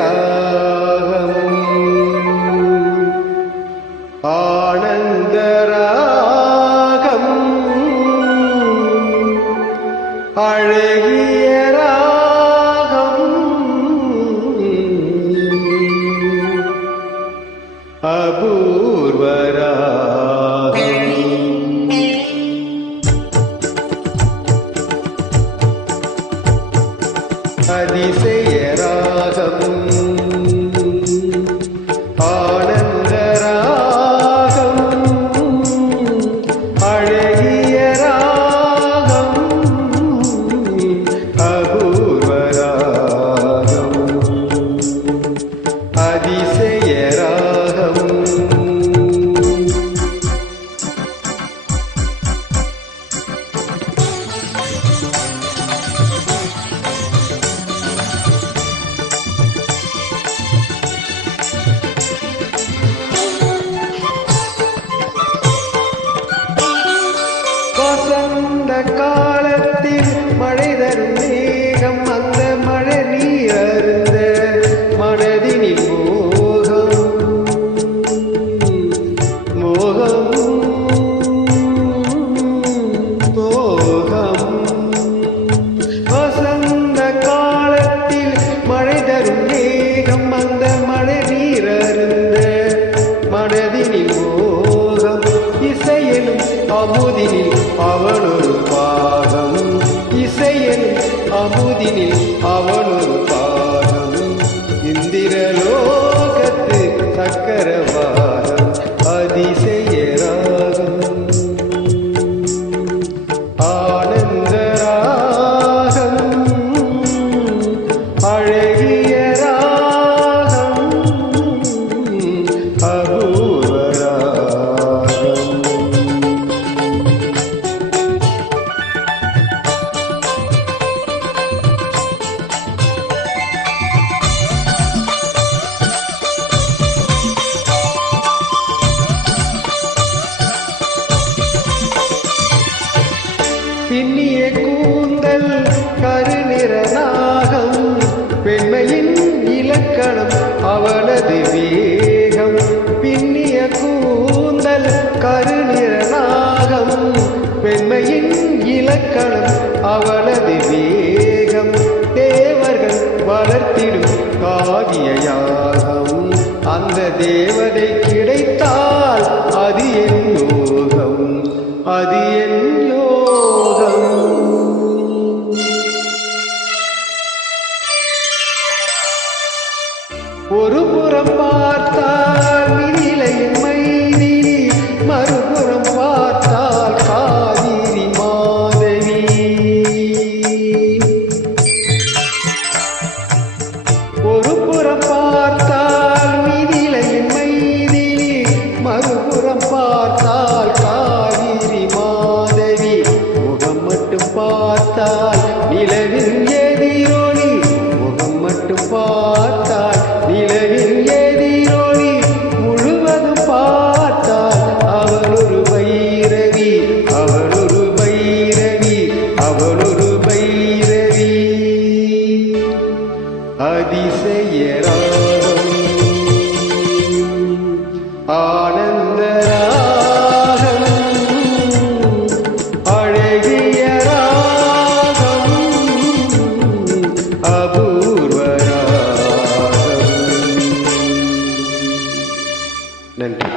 அதிசயராகம் ஆனந்தராகம் அழகிய ராகம் அபூர்வராகம் அதிசயராகம் ஆனந்தராகம் அழகிய ராகம் அபூர்வராகம் அதிசயராகம் வசந்த காலத்தில் மழை தரும் மேகம் அந்த மழை நீர் அருந்த மனதினில் மோகம் வசந்த காலத்தில் மழை தரும் மேகம் அந்த மழை நீர் அருந்த மனதினில் மோகம் இசையெனும் அமுதினில் அவனொரு பாகம் இசையெனும் அமுதினில் அவனொரு பாகம் இந்திரலோகத்து சக்கரவாகம் அதிசயராகம் ஆனந்தராகம் அழகிய ராகம் அபூர்வராகம் பின்னிய கூந்தல் கருநிற நாகம் பெண்மையின் இலக்கணம் அவனது வேகம் பின்னிய கூந்தல் கருநிற நாகம் பெண்மையின் இலக்கணம் அவனது வேகம் தேவர்கள் வளர்த்திடும் காவிய யாகம் அந்த தேவதை கிடைத்தால் அது என் யோகம் அது என் யோகம் ஒரு புறம் பார்த்தால் மிதிலையின் மைதிலி மறுபுறம் பார்த்தால் காவிரி மாதவி ஒரு புறம் பார்த்தால் மிதிலையின் மைதிலி மறுபுறம் பார்த்தால் காவிரி மாதவி முகம் மட்டும் பார்த்தால் நிலவின் எதிரொலி முகம் மட்டும் பார்த்தால் நிலவின் எதிரொலி முழுவதும் பார்த்தால் அவளொரு பைரவி அவளொரு பைரவி அவளொரு பைரவி அதிசயராகம் ஆனந்தராகம் அழகிய ராகம் அபூர்வராகம் நன்றி.